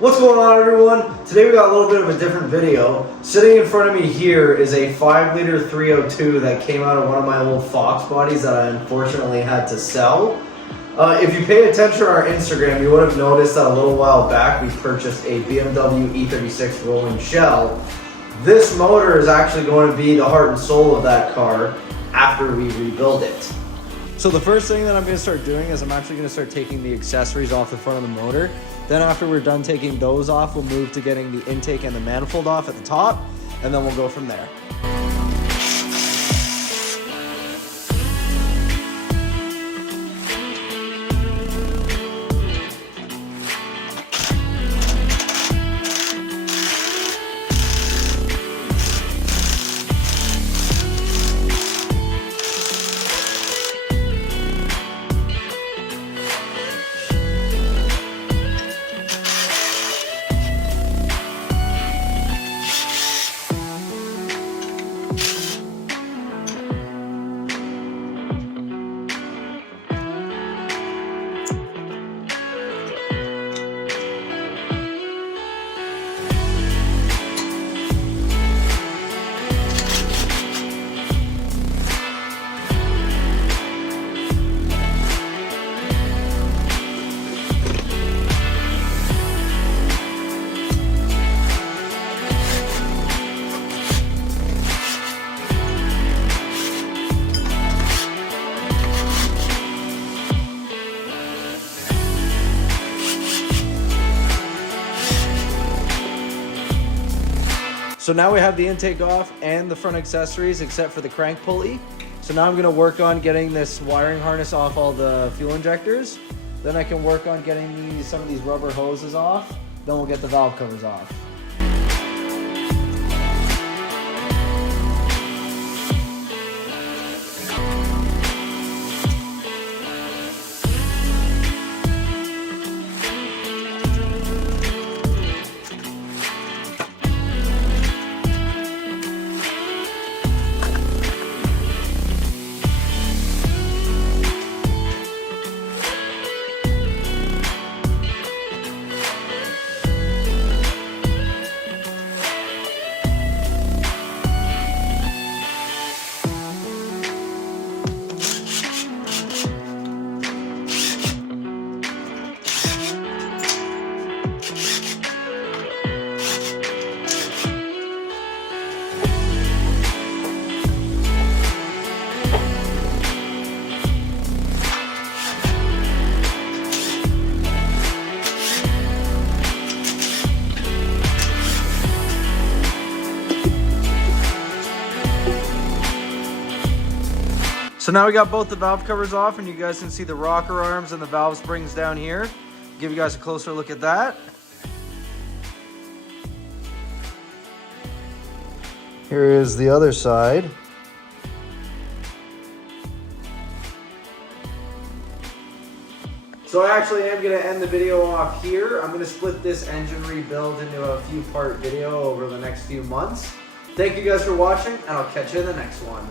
What's going on, everyone? Today we got a little bit of a different video. Sitting in front of me here is a 5-liter 302 that came out of one of my old Fox bodies that I unfortunately had to sell. If you pay attention to our Instagram, you would have noticed that a little while back we purchased a BMW E36 rolling shell. This motor is actually going to be the heart and soul of that car after we rebuild it. So the first thing that I'm going to start doing is I'm actually going to start taking the accessories off the front of the motor. Then after we're done taking those off, we'll move to getting the intake and the manifold off at the top, and then we'll go from there. So now we have the intake off and the front accessories except for the crank pulley. So now I'm going to work on getting this wiring harness off all the fuel injectors. Then I can work on getting some of these rubber hoses off. Then we'll get the valve covers off. So now we got both the valve covers off, and you guys can see the rocker arms and the valve springs down here. Give you guys a closer look at that. Here is the other side. So I actually am going to end the video off here. I'm going to split this engine rebuild into a few part video over the next few months. Thank you guys for watching, and I'll catch you in the next one.